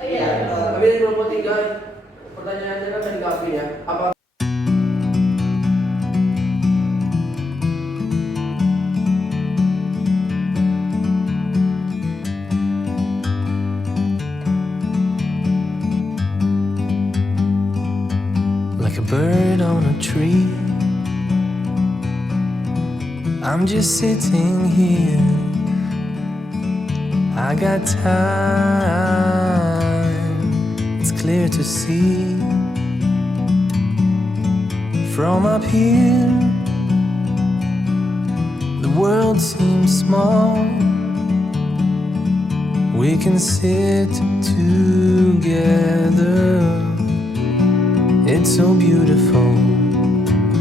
Oh iya. Tapi yang nomor 3 pertanyaannya kan tadi Kavin ya. Apa like a bird on a tree, I'm just sitting here. I got time, it's clear to see. From up here, the world seems small. We can sit together. It's so beautiful,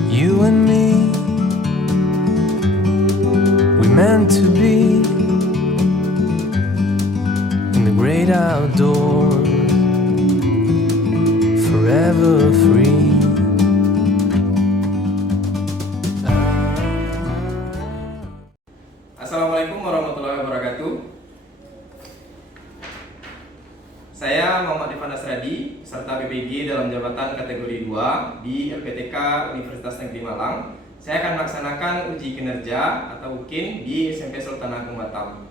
you and me. We meant to be in the great outdoors, forever free. Assalamualaikum warahmatullahi wabarakatuh. Saya Muhammad Irfan Asradi, serta PPG dalam jabatan kategori 2 di LPTK Universitas Negeri Malang. Saya akan melaksanakan uji kinerja atau UKIN di SMP Sultan Agung Batam.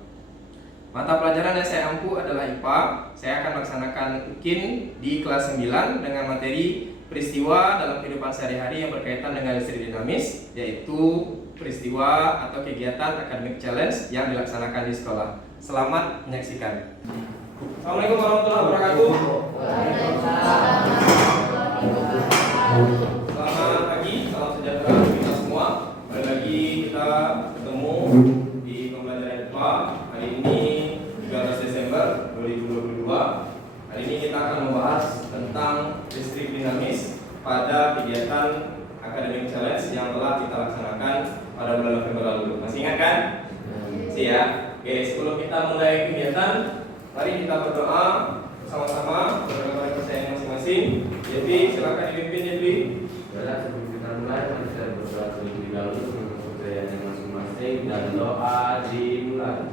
Mata pelajaran yang saya ampu adalah IPA. Saya akan melaksanakan UKIN di kelas 9 dengan materi peristiwa dalam kehidupan sehari-hari yang berkaitan dengan listrik dinamis, yaitu peristiwa atau kegiatan academic challenge yang dilaksanakan di sekolah. Selamat menyaksikan. Assalamualaikum warahmatullahi wabarakatuh. Selamat pagi, salam sejahtera untuk kita semua. Kembali lagi kita ketemu di pembelajaran IPA hari ini 13 Desember 2022. Hari ini kita akan membahas tentang listrik dinamis pada kegiatan academic challenge yang telah kita laksanakan pada bulan November lalu. Masih ingat kan? Siap. Oke, sebelum kita mulai kegiatan, mari kita berdoa bersama-sama kepada kepercayaan masing-masing. Jadi silakan dipimpin, jadi. Sebelum kita mulai, mari kita berdoa terlebih dahulu dengan kepercayaan masing-masing dan doa dimulai.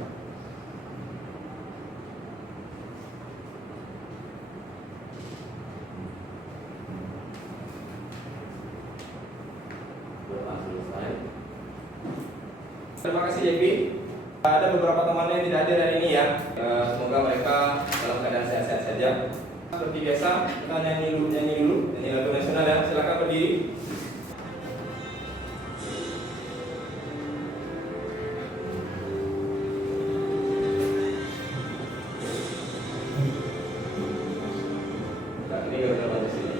Doa selesai. Terima kasih JP. Ada beberapa teman yang tidak hadir hari ini ya. Semoga mereka dalam keadaan sehat-sehat saja. Seperti biasa, kita nyanyi dulu, nyanyi lagu nasional ya. Silakan berdiri. Ini udah pada sini.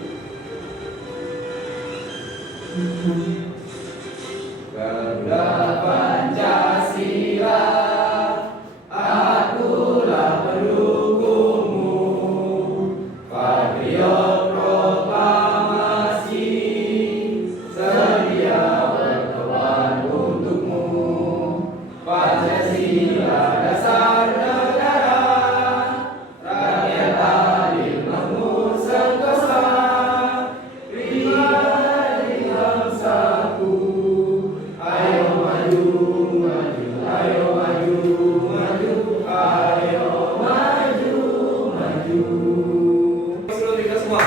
Garuda Pancasila, akulah pendukungmu, patriot proklamasi, sedia berkorban untukmu. Pancasila dasar negara, rakyat adil makmur sentosa, pribadi bangsaku. Ayo maju, maju, ayo maju, maju, ayo maju, maju. Sebelum kita semua.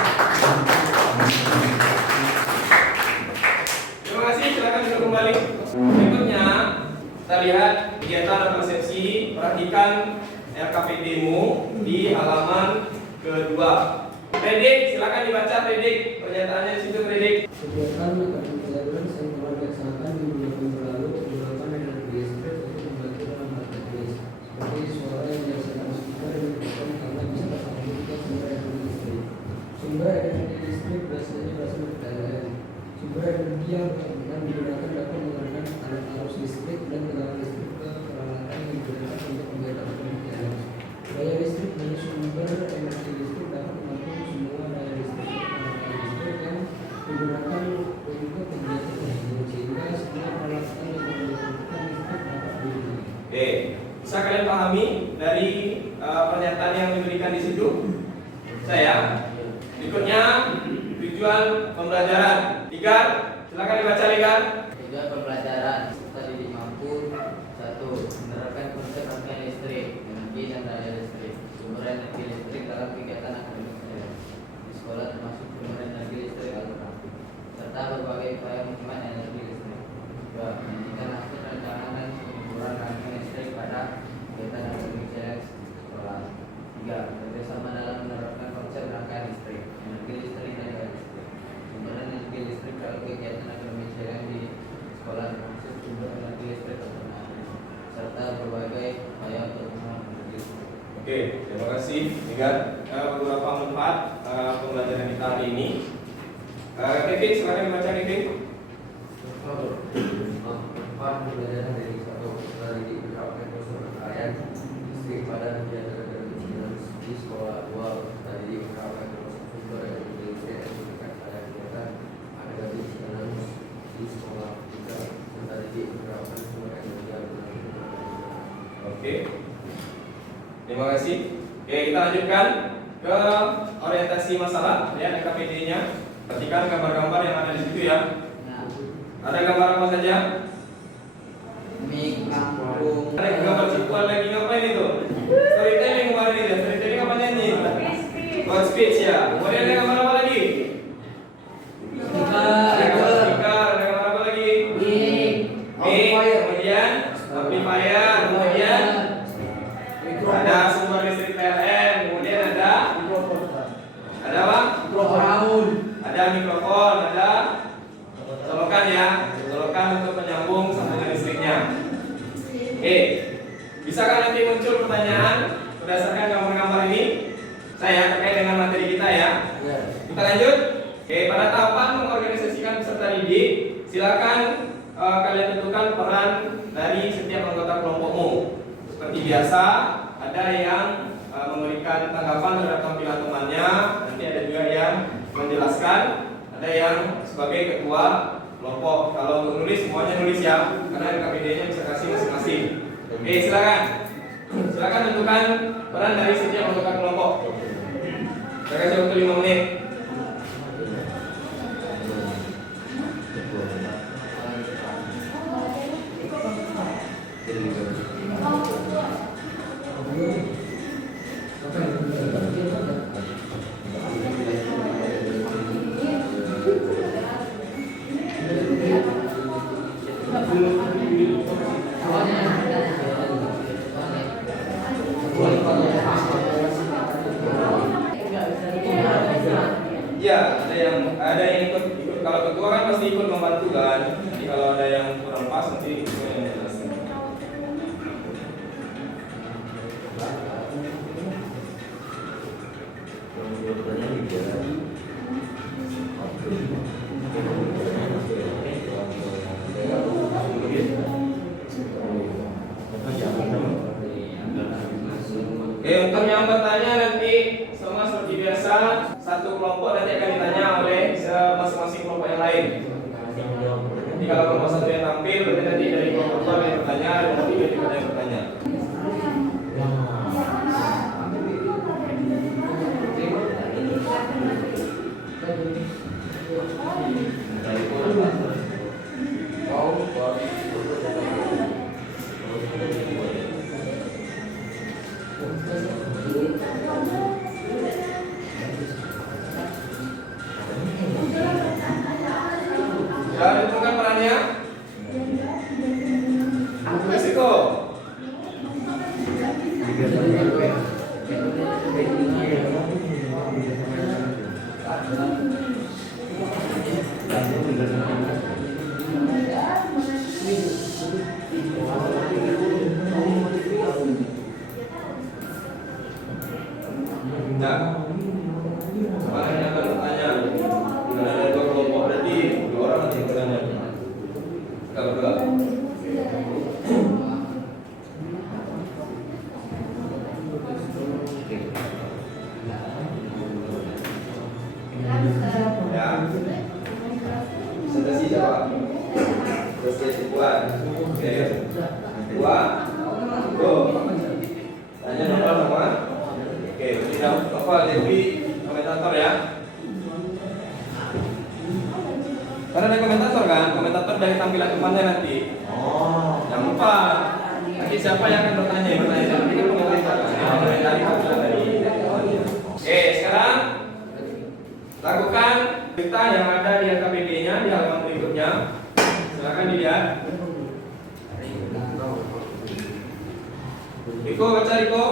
Terima kasih, silakan duduk kembali. Berikutnya kita lihat kegiatan dan persepsi. Perhatikan LKPD-mu di halaman kedua. Predik, silakan dibaca predik. Pernyataannya di situ predik. Kegiatan academic challenge yang telah dilaksanakan di bulan November lalu dilakukan energi listrik untuk membantu dalam hal teknis seperti suara yang dihasilkan speaker yang dibutuhkan karena bisa menghubungkan sumber energi listrik. Sumber energi listrik biasanya berasal dari PLN. Sumber energi yang digunakan dapat mengalirkan alat arus listrik dan tegangan listrik ke peralatan yang digunakan untuk kegiatan academic challenge. Daya listrik dari sumber energi listrik dapat menampung semua daya listrik yang digunakan untuk kegiatan tersebut sehingga semua peralatan yang membutuhkan listrik dapat digunakan. Oke, bisa kalian pahami dari pernyataan yang diberikan di situ? Saya. Berikutnya tujuan pembelajaran. Ligar, silakan dibaca Ligar. Tujuan pembelajaran tadi mampu 1. Menerapkan konsep rangkaian listrik, energi dan daya listrik, sumber energi listrik dalam kegiatan kasih. Juga beberapa manfaat pembelajaran kita hari ini. Kevin, silakan dibaca Kevin. Manfaat pembelajaran dari satu dari diterapkan unsur perayaan istri pada kegiatan dan kemiskinan di sekolah. Dua tadi diterapkan unsur sumber yang dimiliki dan diberikan pada kegiatan ada kemiskinan di sekolah. Tiga tadi diterapkan sumber yang dimiliki. Oke. Terima kasih. Oke, kita lanjutkan ke orientasi masalah ya, KPD-nya. Perhatikan gambar-gambar yang ada di situ ya. Ada gambar apa saja? Mik, angklung. Ada gambar cipuan lagi ngapain itu? Storytelling kemarin ini. Storytelling apa nyanyi? Buat speech ya. Kemudian ada gambar apa lagi? Ada gambar speaker. Ada gambar apa lagi? Mic. Kemudian amplifier. Kemudian ada sumber listrik PLN. Kemudian ada apa? Ada mikrofon. Ada colokan ya. Colokan untuk menyambung sambungan listriknya. Oke. Bisakah nanti muncul pertanyaan berdasarkan gambar-gambar ini? Saya terkait dengan materi kita ya. Kita lanjut. Oke, pada tahapan mengorganisasikan peserta didik, silakan kalian tentukan peran dari setiap anggota kelompokmu. Seperti biasa, ada yang memberikan tanggapan terhadap tampilan temannya, nanti ada juga yang menjelaskan, ada yang sebagai ketua kelompok. Kalau untuk nulis semuanya nulis ya, karena KPD-nya bisa kasih masing-masing. Oke, silakan tentukan peran dari setiap anggota kelompok. Saya kasih waktu 5 menit. Ya, ada yang ikut. Kalau ketua kan pasti ikut membantu kan. Jadi kalau ada yang kurang pas nanti ketua yang menjelaskan. Oke, untuk yang bertanya nanti sama seperti biasa, satu kelompok nanti akan ditanya oleh masing-masing kelompok yang lain. Jadi kalau kelompok satu yang tampil, berarti nanti dari kelompok dua yang bertanya, dan kelompok tiga juga ada yang bertanya. Sudah ditentukan perannya? Resiko. Nah, mana yang akan bertanya? Karena ada dua kelompok, berarti dua orang nanti bertanya. Kita berdua. Ya. Presentasi siapa? Presentasi buat. Oke. Dua. Tuh. Tanya nomor sama. Oke, tidak apa jadi komentator ya. Karena ada komentator kan, komentator dari tampilan temannya nanti. Jangan lupa. Nanti siapa yang akan bertanya? Bertanya nanti kan komentator. Dari tampilan tadi. Oke, sekarang lakukan berita yang ada di KPD-nya di halaman berikutnya. Silakan dilihat. Riko, baca Riko.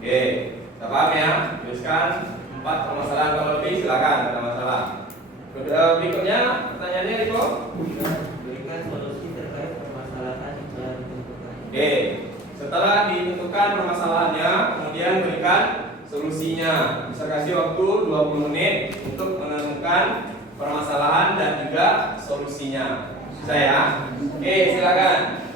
Oke, kita paham ya? Tuliskan 4 permasalahan kalau lebih silakan, tidak ada masalah. Berikutnya pertanyaannya Riko. Berikan solusi Oke, setelah ditentukan permasalahannya, kemudian berikan solusinya. Bisa kasih waktu 20 menit untuk menemukan permasalahan dan juga solusinya. Bisa ya? Oke, silakan.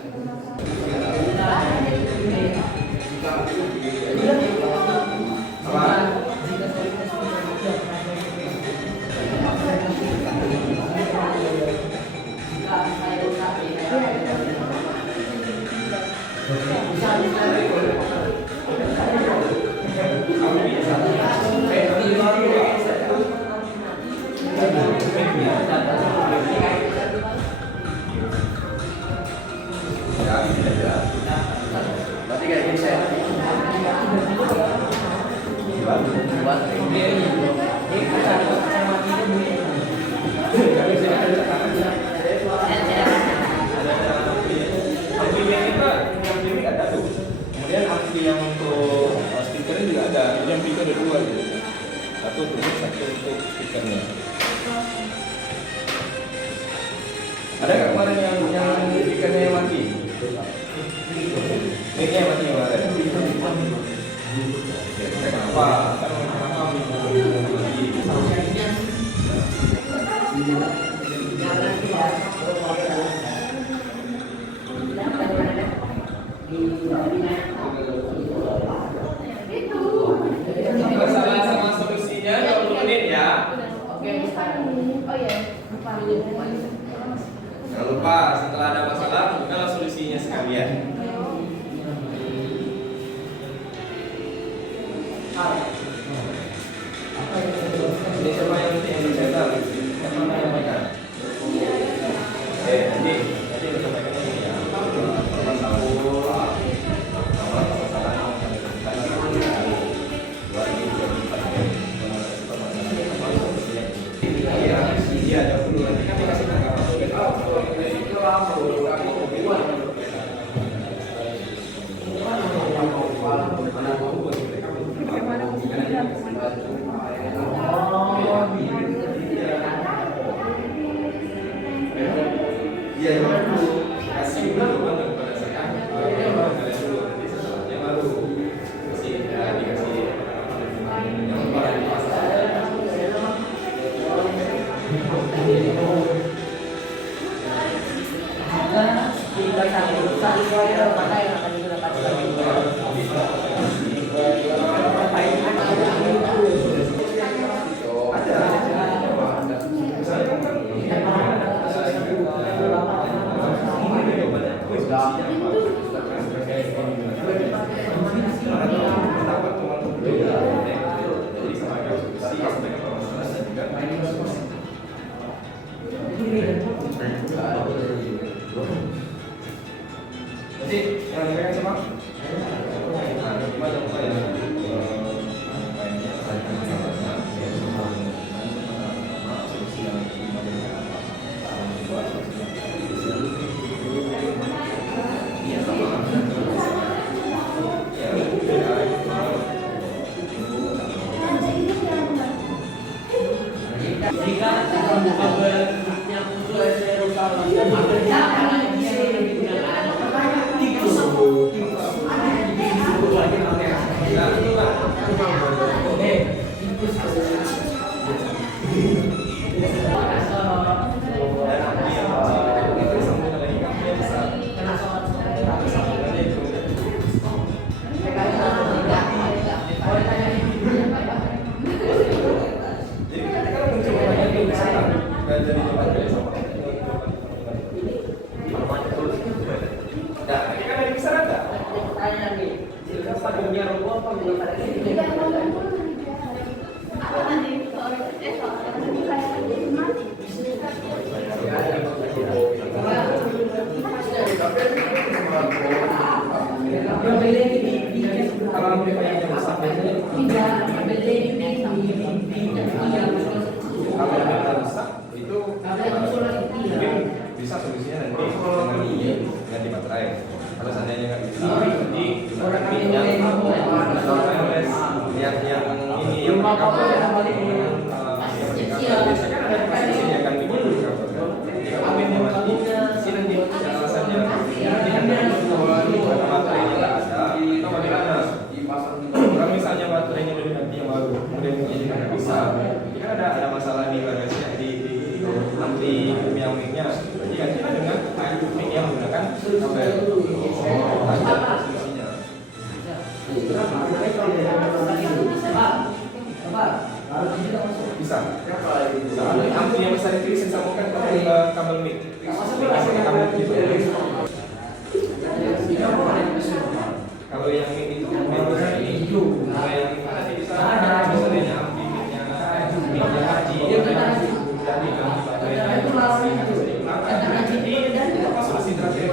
Berarti kayak gini saya. Kemudian ampli yang untuk speakernya juga ada. Jadi ampli itu ada dua gitu. Satu untuk mic, satu untuk speakernya. Ada nggak kemarin yang speakernya yang mati? Mic-nya yang mati kemarin. Kenapa? Karena kenapa mati? Masalah sama solusinya 20 menit ya. Jangan lupa setelah ada masalah tentukanlah solusinya sekalian. Ini siapa yang bercerita? Siapa yang menyampaikan? Nanti bersampaikan ini ya. Iya, jawab dulu. Nanti kami kasih tanggapan. Itu lama. Iya, kasih jawaban kepada saya. Kalian dulu nanti setelahnya baru kasih dikasih yang kemarin di pasar. Jadi yang dipegang siapa? Gimana Pak ya? Bisa solusinya nanti dengan ganti baterai. Kalau seandainya nggak bisa, nanti gunakan yang ini yang kabel biasanya kan ada posisinya kan begitu kabel. Jika kabelnya mati, si nanti alasannya Solusinya. Bisa. Ampli yang besar itu disambungkan ke kabel mic. Kabel gitu. Kalau yang mic itu besar ini. Kalau yang nanti bisa besarnya ampli micnya haji. Jadi apa solusi terakhir?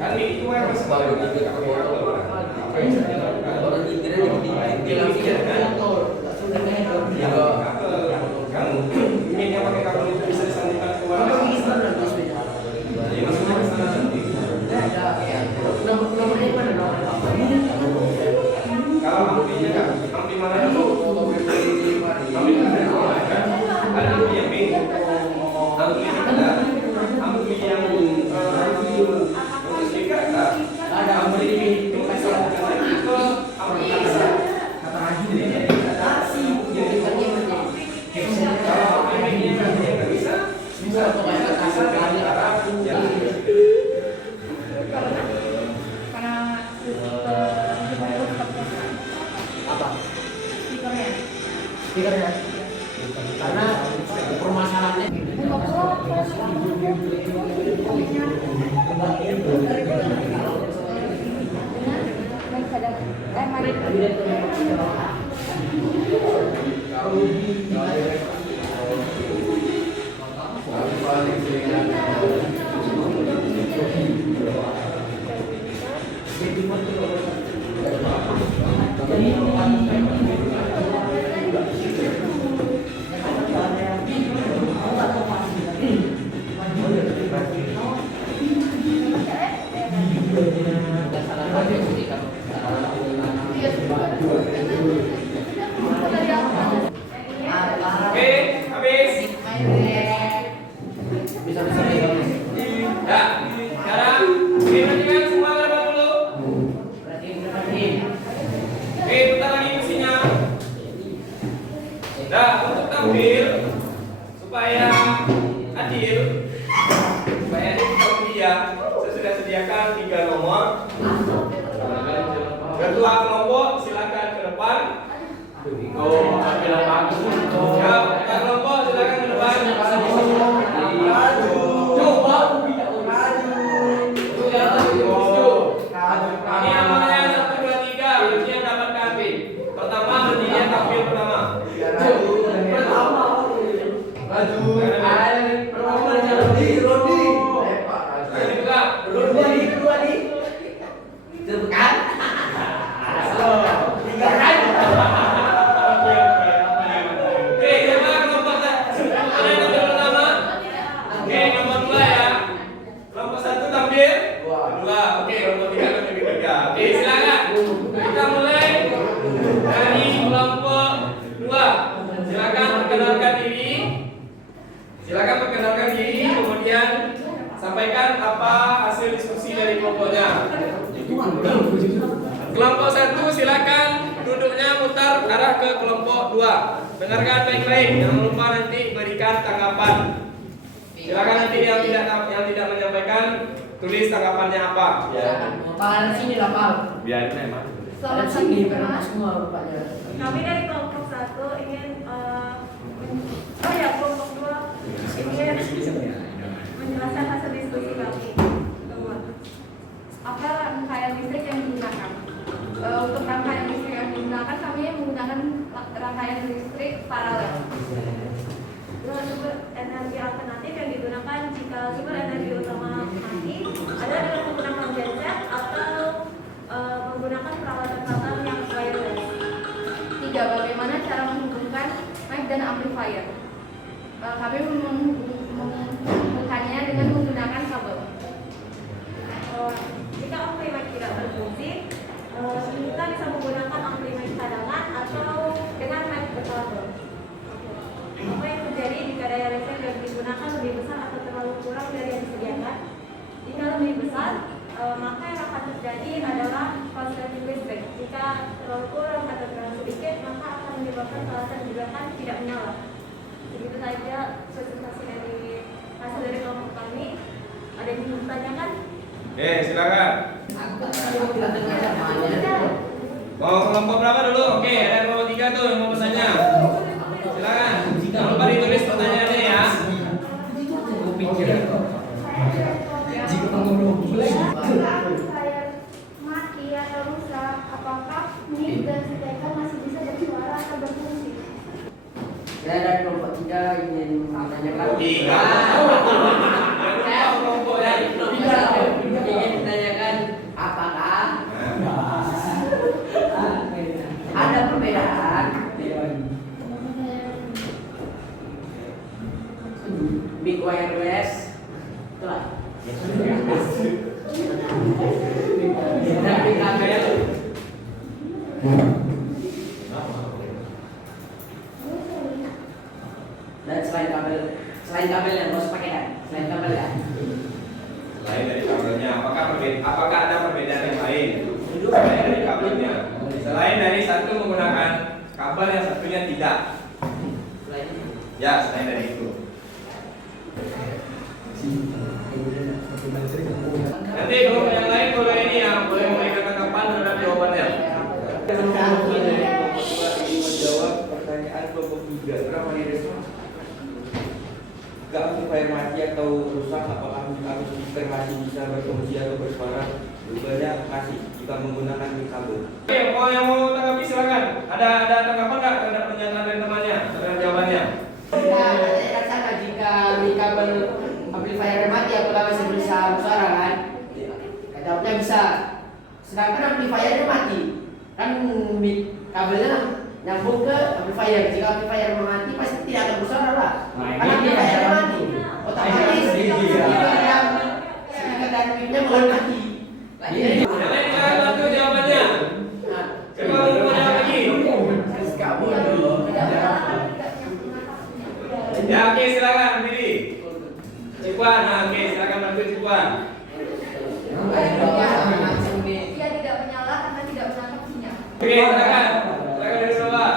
Kan mic itu yang besar. Kan mic yang pakai kabel itu bisa disambungkan ke wifi. Jadi maksudnya ke sana nanti. Kalau amplinya kan, ampli mana itu? Ampli mana kan? Ada ampli yang mic, ampli yang ada, ampli yang untuk speaker ada, ampli yang disambungkan lagi ke ampli besar. Stikernya. Karena permasalahannya Ketua kelompok silakan ke depan. Kelompok silakan ke depan. Ini namanya 1, 2, 3. Berdiri yang dapatkan B. Pertama berdiri yang tampil pertama. Silakan perkenalkan diri, kemudian sampaikan apa hasil diskusi dari kelompoknya. Kelompok 1 silakan duduknya mutar arah ke kelompok 2. Dengarkan baik-baik, jangan lupa nanti berikan tanggapan. Silakan nanti yang tidak menyampaikan tulis tanggapannya apa. Ya. Pak sini lah Pak. Biarin memang. Selamat sini karena semua rupanya. Kami dari kelompok 1 ingin kelompok 2 ingin menjelaskan hasil diskusi kami. Apa rangkaian listrik yang digunakan? Untuk rangkaian listrik yang digunakan, kami menggunakan rangkaian listrik paralel. Sumber energi alternatif yang digunakan jika sumber energi utama mati ada dengan menggunakan genset atau menggunakan peralatan yang wireless. 3. Bagaimana cara menghubungkan mic dan amplifier? Kami menghubungkannya dengan menggunakan kabel. Jika ampli mic tidak berfungsi, kita bisa menggunakan ampli mic cadangan atau dengan mic berkabel. Apa yang terjadi jika daya listrik yang digunakan lebih besar atau terlalu kurang dari yang disediakan? Jika lebih besar, maka yang akan terjadi adalah konsleting listrik. Jika terlalu kurang atau terlalu sedikit, maka akan menyebabkan peralatan digunakan tidak menyala. Begitu saja presentasi dari hasil dari kelompok kami. Ada yang ingin ditanyakan? Silakan. Mau kelompok berapa dulu? Oke, ada kelompok 3 tuh yang mau bertanya. Silakan. Jangan lupa ditulis pertanyaannya ya. Saya mati atau rusak, apakah mic dan speaker masih bisa bersuara atau berfungsi? Saya dari kelompok 3 ingin menanyakan. Saya kelompok dari Ingin menanyakan apakah ada perbedaan mic wireless dan mic kabel dan selain kabelnya mau pakaian selain kabel ya. Selain dari kabelnya, apakah ada perbedaan yang lain? Selain dari kabelnya. Selain dari satu menggunakan kabel yang satunya tidak. Ya, selain dari itu. Nanti kalau yang lain boleh ini ya, boleh memberikan tanggapan terhadap jawabannya. Menjawab pertanyaan kelompok 3. Berapa direspon? Jika amplifier mati atau rusak, apakah speaker masih bisa berfungsi atau bersuara? Jawabannya masih jika menggunakan mic kabel. Oke, yang mau tanggapi silakan. Ada tanggapan nggak terhadap pernyataan dari temannya, terhadap jawabannya? Saya rasakan jika mic kabel amplifier mati apakah masih bisa bersuara kan? Jawabnya bisa. Sedangkan amplifiernya mati, kan mic kabelnya nyambung ke amplifier. Jika amplifier mati pasti tidak akan bersuara lah. Karena amplifiernya mati, otomatis speaker dan micnya mulai mati. Yang lain jangan bantu jawabannya. Coba mau jawab lagi. Ya, oke, silakan berdiri. Cipuan, oke, silakan bantu Cipuan. Dia tidak menyala karena tidak menangkap sinyal. Oke, silakan. Silakan dari bawah.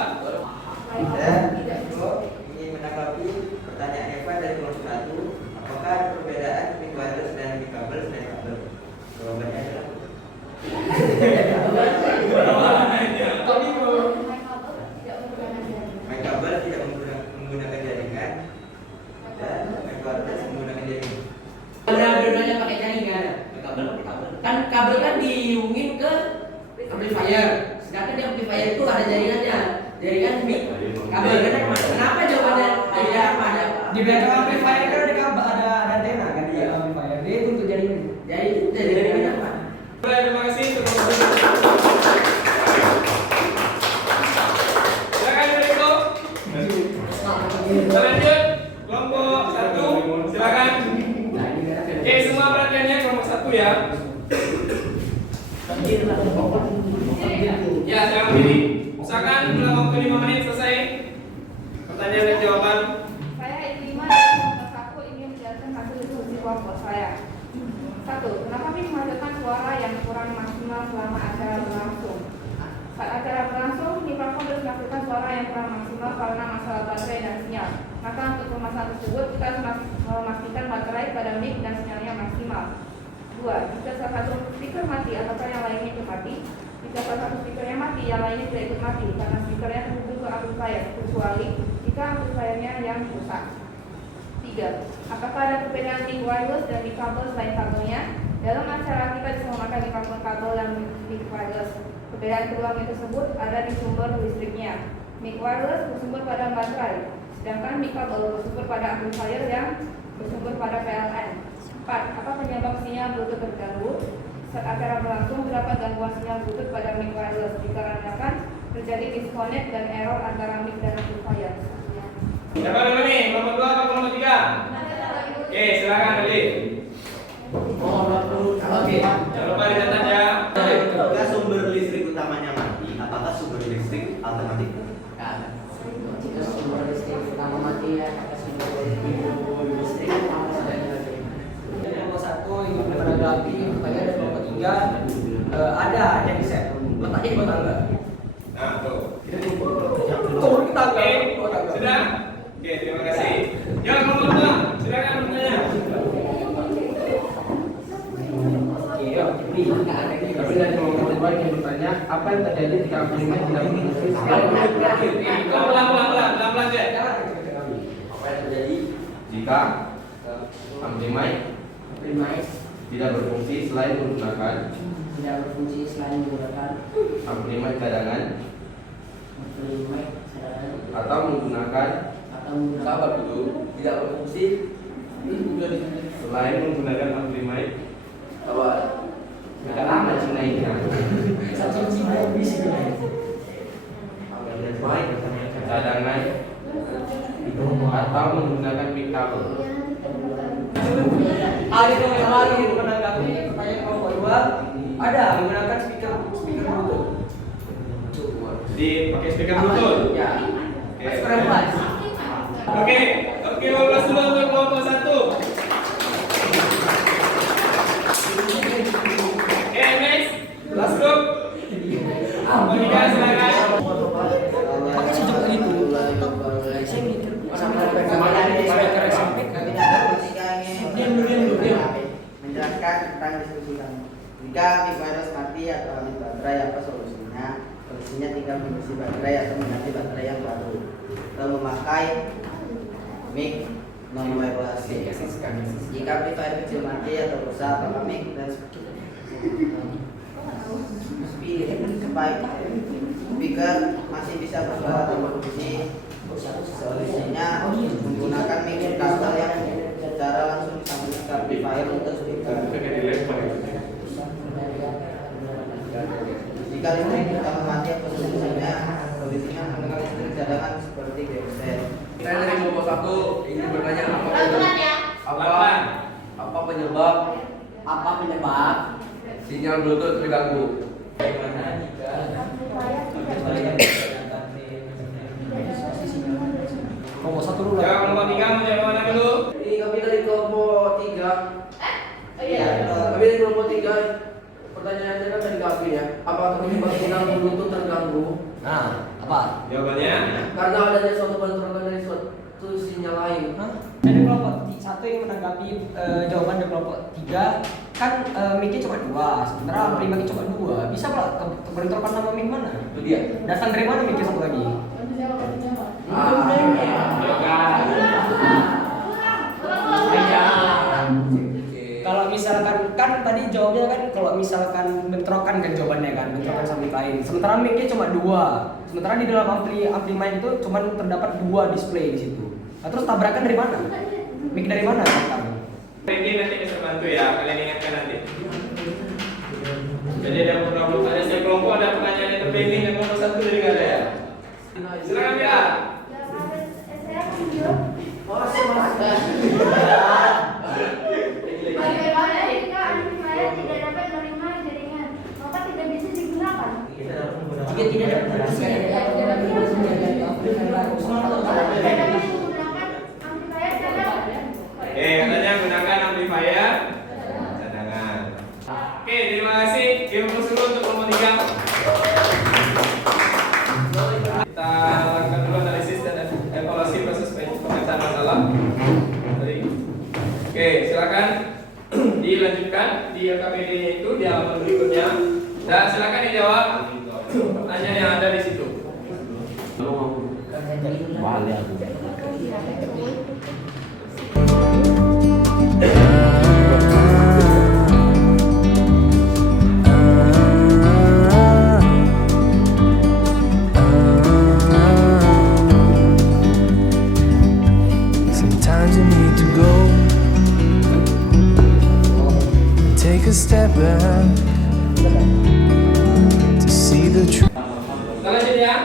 Ingin menanggapi pertanyaan Eva dari kelompok 1, apakah ada perbedaan mic wireless dan mic kabel selain kabel? Jawabannya adalah mic kabel tidak menggunakan jaringan dan mic wireless menggunakan jaringan. Dua-duanya pakai jaringan. Kan kabel kan dihubungin ke amplifier. Sedangkan di amplifier itu ada jaringannya. Jaringan mic kabel. Kenapa jawabannya tidak ada? Di belakang amplifier kan ada kabel, ada antena kan di amplifier. Dia itu untuk jaringan. Jadi jaringannya apa? Baik, terima kasih. Silakan Enrico. Kita lanjut. Kelompok 1, silakan. Oke, semua perhatiannya kelompok 1 ya. Ya, silakan berdiri. Usahakan dalam waktu 5 menit selesai pertanyaan dan jawaban. Saya Iklima dari kelompok 1 ingin menjelaskan hasil diskusi kelompok saya. 1. Kenapa mic menghasilkan suara yang kurang maksimal selama acara berlangsung? Saat acara berlangsung, mikrofon terus menghasilkan suara yang kurang maksimal karena masalah baterai dan sinyal. Maka untuk permasalahan tersebut, kita harus memastikan baterai pada mic dan sinyalnya maksimal. 2. Jika salah satu speaker mati atau yang lainnya ikut mati, jika salah satu speakernya mati, yang lainnya tidak ikut mati karena speakernya terhubung ke amplifier, kecuali jika amplifiernya yang rusak. 3. Apakah ada perbedaan mic wireless dan mic kabel selain kabelnya? Dalam acara kita bisa memakai mikrofon kabel dan mic wireless. Perbedaan keduanya tersebut ada di sumber listriknya. Mic wireless bersumber pada baterai, sedangkan mic kabel bersumber pada amplifier yang bersumber pada PLN. 4. Apa penyebab sinyal Bluetooth terganggu? Saat acara berlangsung, terdapat gangguan sinyal Bluetooth pada mic wireless dikarenakan terjadi disconnect dan error antara mic dan amplifier. Siapa dulu nih? Kelompok 2 atau kelompok 3? Oke, silakan Deli. Oke. Jangan lupa dicatat ya. Jika sumber listrik utamanya mati, apakah sumber listrik alternatif? Jika sumber listrik utama mati ya, sumber listrik utama saja. Kelompok 1 ingin menanggapi pertanyaan dari kelompok 3. Ada yang bisa letaknya di tangga. Nah, tuh. Oh, di tangga. Oke, sudah? Oke, terima kasih. Ya, kelompok 2, silakan bertanya. Tapi dari kelompok kedua yang bertanya, apa yang terjadi jika amplimaid tidak berfungsi? Pelan-pelan aja. Apa yang terjadi Jika amplimaid amplifier tidak berfungsi selain menggunakan tidak berfungsi selain menggunakan amplimaid cadangan amplifier cadangan atau menggunakan atau menggunakan dulu tidak berfungsi selain menggunakan amplimaid awal agak lama sih naiknya cadangan atau menggunakan mic kabel. Hari itu lagi menanggapi pertanyaan kelompok 2 ada menggunakan speaker Bluetooth. Jadi pakai speaker Bluetooth. ya Oke, 15 dulu untuk kelompok 1. Oke, next. Last group. Monika, silakan. Pakai sejak itu. Menjelaskan tentang diskusi kami. Jika amplifier mati atau habis baterai, apa solusinya? Solusinya tinggal mengisi baterai atau mengganti baterai yang baru atau memakai mic non wireless. Jika amplifier kecil mati atau rusak, maka mic dan speaker masih bisa bersuara atau berfungsi. Solusinya menggunakan mic kabel yang secara langsung disambung ke amplifier untuk speaker. Jika listrik utama mati, apa solusinya? Solusinya menggunakan listrik cadangan seperti genset. Saya dari kelompok 1 ingin bertanya Pelan-pelan. apa penyebab sinyal Bluetooth terganggu? Amplifier Kelompok 1 dulu. Ya, kelompok 3 mau jawab mana dulu? Ini kami dari kelompok 3. iya. Kami dari kelompok 3. Pertanyaannya kan dari kami ya. Apakah penyebab sinyal Bluetooth terganggu? Nah, apa? Jawabannya Karena adanya suatu bentrokan dari suatu sinyal lain. Dari kelompok 1 yang menanggapi jawaban dari kelompok 3 kan mic-nya cuma 2, sementara amplifier cuma 2. Bisa pula kebentrokan nama mic mana? Itu dia. Datang dari mana mic satu lagi? Kalau misalkan kan tadi jawabnya kan kalau misalkan bentrokan kan jawabannya kan bentrokan sama mic lain. Sementara mic-nya cuma 2. Sementara di dalam amplifier itu cuma terdapat 2 display di situ. Nah, terus tabrakan dari mana? Mic dari mana? ini nanti bisa bantu ya, kalian ingatkan nanti. Jadi ada beberapa ada setiap kelompok ada pertanyaan yang terpending dan kelompok 1 dari nggak ada ya. Silakan ya. Bagaimana jika amplifier tidak dapat menerima jaringan, maka tidak bisa digunakan? Jika tidak dapat Tidak dapat menggunakan amplifier cadangan. Katanya gunakan amplifier cadangan. Oke, terima kasih. Terima kasih untuk kelompok 3. Kita lakukan dulu analisis dan evaluasi proses pemecahkan masalah. Oke, silakan dilanjutkan di LKPD itu di halaman berikutnya dan silakan dijawab pertanyaan yang ada di situ. Sometimes you need to go, take a step back to see the truth. Kita lanjut ya.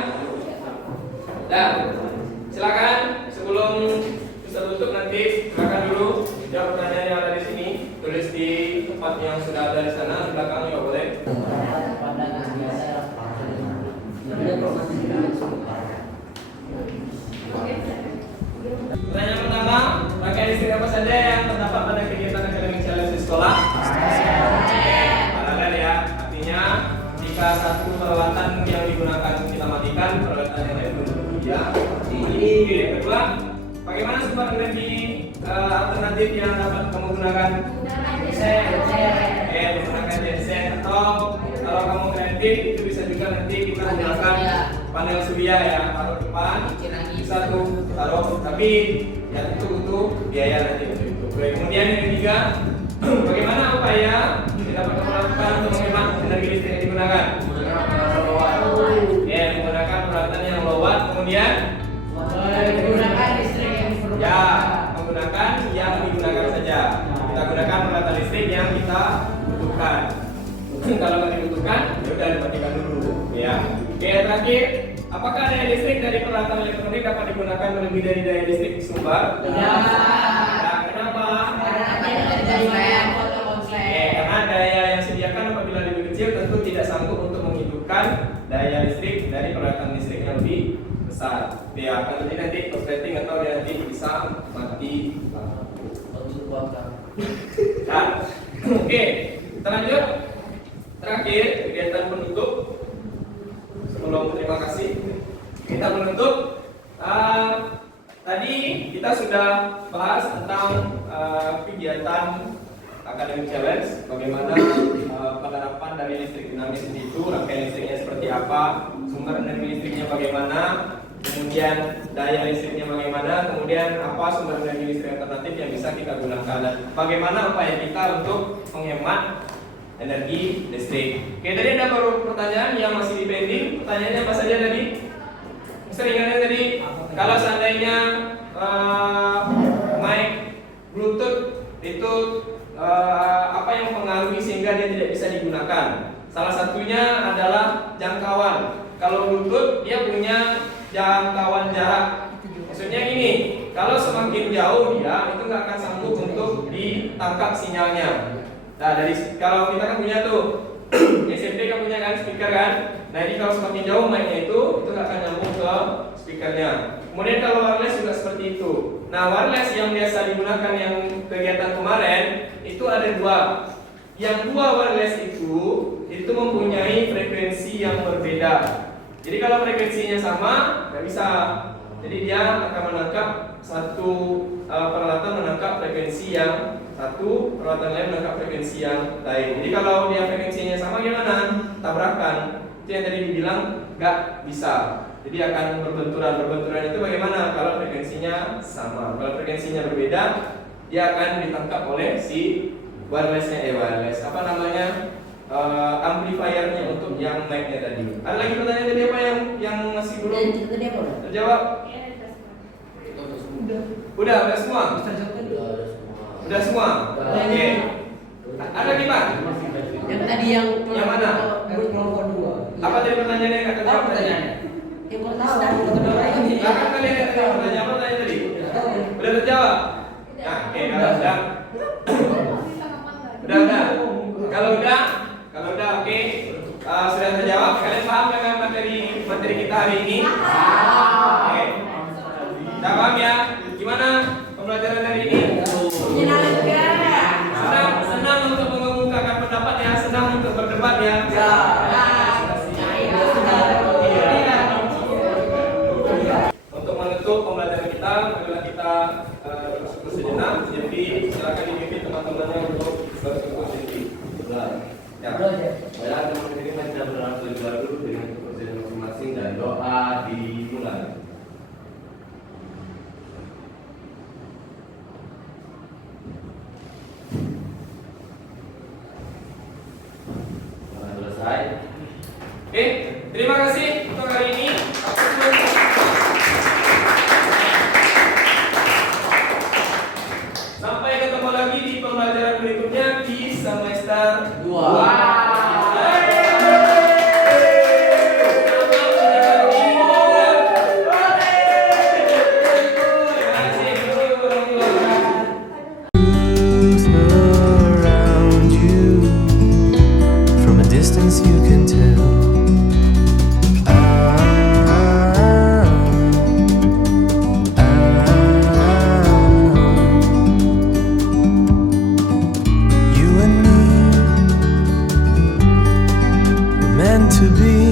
Dan silakan sebelum bisa tutup nanti silakan dulu jawab pertanyaan yang ada di sini, tulis di tempat yang sudah ada di sana di belakang juga boleh. Pertanyaan pertama, rangkaian listrik apa saja yang terdapat pada kegiatan akademik challenge di sekolah? Paralel ya, artinya jika satu peralatan yang digunakan kita matikan, peralatan yang lain belum bekerja. Yang kedua, bagaimana sumber energi alternatif yang dapat kamu gunakan? Menggunakan genset. listrik itu bisa juga nanti kita gunakan panel surya ya, taruh depan, bisa tuh taruh, tapi ya itu butuh biaya nanti untuk itu. Baik, kemudian yang ketiga, bagaimana upaya yang dapat kita lakukan untuk menghemat energi listrik yang digunakan? Ya, menggunakan peralatan yang low watt, kemudian Menggunakan listrik yang diperlukan. ya, menggunakan yang digunakan saja. Kita gunakan peralatan listrik yang kita butuhkan. Kalau nggak dibutuhkan, ya udah dimatikan dulu, ya. Oke, terakhir, apakah daya listrik dari peralatan elektronik dapat digunakan lebih dari daya listrik sumber? Ya. Nah, kenapa? Karena daya yang disediakan apabila lebih kecil tentu tidak sanggup untuk menghidupkan daya listrik dari peralatan listrik yang lebih besar. Ya, akan nanti korsleting atau dia nanti bisa mati. Nah, oke, kita lanjut. Terakhir, kegiatan penutup. Sebelum terima kasih, kita menutup. Tadi kita sudah bahas tentang kegiatan Academic Challenge, bagaimana penerapan dari listrik dinamis itu, rangkaian listriknya seperti apa, sumber energi listriknya bagaimana, kemudian daya listriknya bagaimana, kemudian apa sumber energi listrik alternatif yang bisa kita gunakan, dan bagaimana upaya kita untuk menghemat energi listrik. Oke, tadi ada baru pertanyaan yang masih di pending. Pertanyaannya apa saja tadi? Seringannya tadi, kalau seandainya mic Bluetooth itu apa yang mempengaruhi sehingga dia tidak bisa digunakan? Salah satunya adalah jangkauan. Kalau Bluetooth dia punya jangkauan jarak. Maksudnya gini, kalau semakin jauh dia itu nggak akan sanggup untuk ditangkap sinyalnya. Nah, kalau kita kan punya tuh SMP kan punya kan speaker kan. Nah, ini kalau semakin jauh mic-nya itu nggak akan nyambung ke speakernya. Kemudian kalau wireless juga seperti itu. Nah, wireless yang biasa digunakan yang kegiatan kemarin itu ada dua. Yang dua wireless itu mempunyai frekuensi yang berbeda. Jadi kalau frekuensinya sama nggak bisa. Jadi dia akan menangkap satu peralatan menangkap frekuensi yang satu, peralatan lain menangkap frekuensi yang lain. Jadi kalau dia frekuensinya sama gimana? Tabrakan. Itu yang tadi dibilang nggak bisa. Jadi akan berbenturan. Berbenturan itu bagaimana? Kalau frekuensinya sama. Kalau frekuensinya berbeda, dia akan ditangkap oleh si wireless. Apa namanya? Amplifiernya untuk yang mic-nya tadi. Ada lagi pertanyaan tadi apa yang masih belum terjawab? Udah semua? Udah semua? Oke. Ada lagi Pak? Yang tadi yang mana? Kelompok 2. Apa tadi pertanyaannya yang nggak terjawab tadi? Yang pertama Bahkan kalian yang tadi pertanyaan apa tadi tadi? Udah terjawab? Nah, oke, kalau udah. Kalau udah oke. Sudah terjawab. Kalian paham dengan materi kita hari ini? Oke. Udah paham ya? Gimana pembelajaran hari ini? Senang untuk mengemukakan pendapat ya, senang untuk berdebat ya. Untuk menutup pembelajaran kita, marilah kita bersyukur sejenak. Jadi silakan dipimpin teman-temannya untuk bersyukur sejenak. Ya. Baiklah, teman-teman ini kita berlangsung dulu dengan kepercayaan masing-masing dan doa dimulai. Selesai. Oke, terima kasih untuk hari ini. Sampai ketemu lagi di pembelajaran berikutnya di semester 2. Around you, from a distance you can tell. You and me were meant to be.